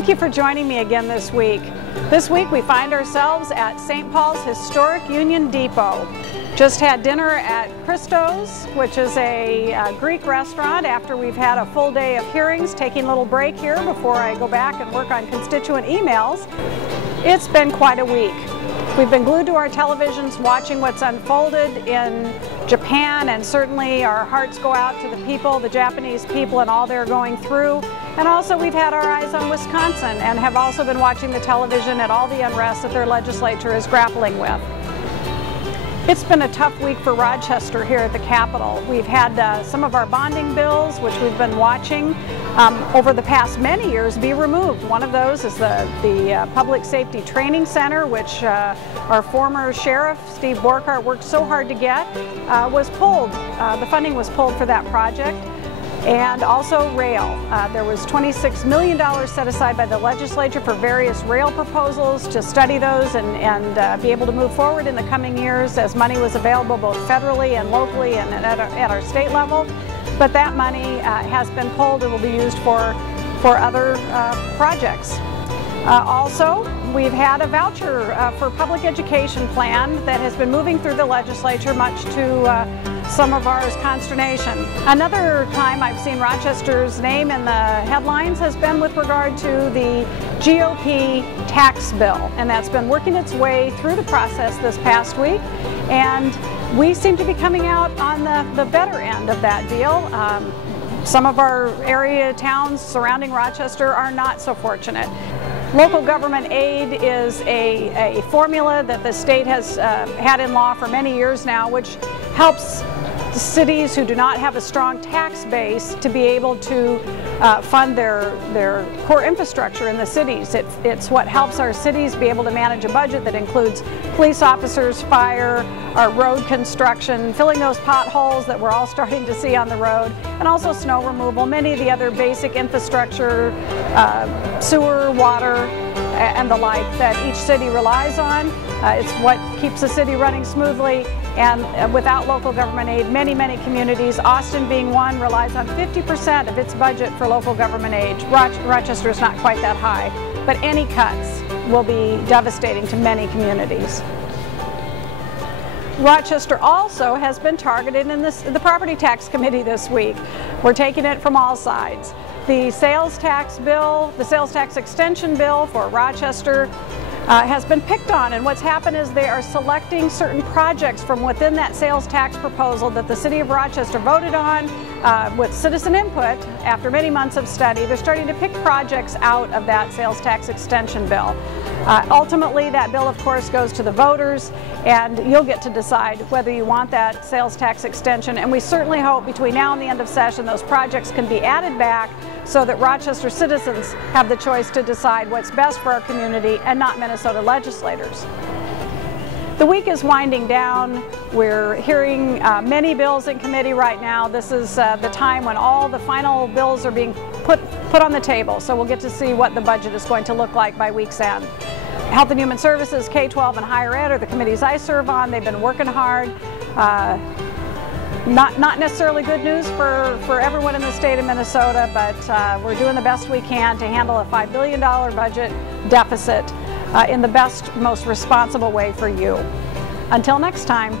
Thank you for joining me again this week. This week we find ourselves at St. Paul's historic Union Depot. Just had dinner at Christo's, which is a Greek restaurant, after we've had a full day of hearings, taking a little break here before I go back and work on constituent emails. It's been quite a week. We've been glued to our televisions watching what's unfolded in Japan, and certainly our hearts go out to the people, the Japanese people, and all they're going through. And also we've had our eyes on Wisconsin and have also been watching the television at all the unrest that their legislature is grappling with. It's been a tough week for Rochester here at the Capitol. We've had some of our bonding bills, which we've been watching over the past many years, be removed. One of those is the Public Safety Training Center, which our former sheriff, Steve Borkart, worked so hard to get, was pulled. The funding was pulled for that project. And also rail. There was $26 million set aside by the legislature for various rail proposals to study those and be able to move forward in the coming years, as money was available both federally and locally and at our state level. But that money has been pulled and will be used for other projects. Also, we've had a voucher for public education plan that has been moving through the legislature, much to some of ours consternation. Another time I've seen Rochester's name in the headlines has been with regard to the GOP tax bill, and that's been working its way through the process this past week, and we seem to be coming out on the better end of that deal. Some of our area towns surrounding Rochester are not so fortunate. Local government aid is a formula that the state has had in law for many years now, which helps cities who do not have a strong tax base to be able to fund their core infrastructure in the cities. It's what helps our cities be able to manage a budget that includes police officers, fire, our road construction, filling those potholes that we're all starting to see on the road, and also snow removal, many of the other basic infrastructure, sewer, water, and the like that each city relies on. It's what keeps the city running smoothly, and without local government aid, many communities, Austin being one, relies on 50% of its budget for local government aid. Rochester is not quite that high, but any cuts will be devastating to many communities. Rochester also has been targeted in the Property Tax Committee this week. We're taking it from all sides. The sales tax bill, the sales tax extension bill for Rochester has been picked on, and what's happened is they are selecting certain projects from within that sales tax proposal that the City of Rochester voted on with citizen input after many months of study. They're starting to pick projects out of that sales tax extension bill. Ultimately, that bill, of course, goes to the voters, and you'll get to decide whether you want that sales tax extension, and we certainly hope between now and the end of session those projects can be added back so that Rochester citizens have the choice to decide what's best for our community and not Minnesota legislators. The week is winding down. We're hearing many bills in committee right now. This is the time when all the final bills are being put on the table, so we'll get to see what the budget is going to look like by week's end. Health and Human Services, K-12, and Higher Ed are the committees I serve on. They've been working hard. Not necessarily good news for everyone in the state of Minnesota, but we're doing the best we can to handle a $5 billion budget deficit in the best, most responsible way for you. Until next time.